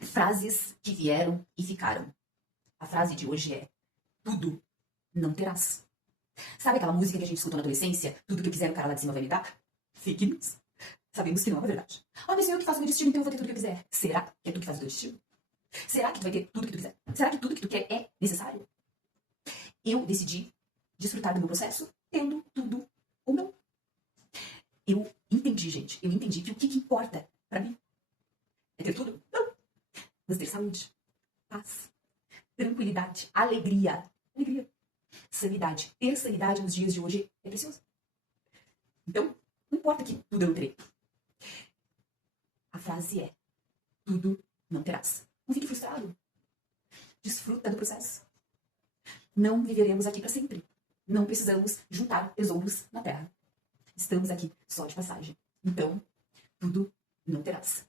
Frases que vieram e ficaram. A frase de hoje é: tudo não terás. Sabe aquela música que a gente escutou na adolescência? Tudo que eu quiser o cara lá de cima vai me dar? Fake news. Sabemos que não é verdade. Ah, mas eu que faço o meu destino, então eu vou ter tudo que eu quiser. Será que é tu que faz o teu destino? Será que tu vai ter tudo que tu quiser? Será que tudo que tu quer é necessário? Eu decidi desfrutar do meu processo tendo tudo ou não. Eu entendi, gente. Eu entendi que o que importa pra mim é ter tudo? Não. Mas ter saúde, paz, tranquilidade, alegria. Alegria. Sanidade. Ter sanidade nos dias de hoje é precioso. Então, não importa que tudo eu não terei. A frase é: tudo não terás. Não fique frustrado. Desfruta do processo. Não viveremos aqui para sempre. Não precisamos juntar tesouros na terra. Estamos aqui só de passagem. Então, tudo não terás.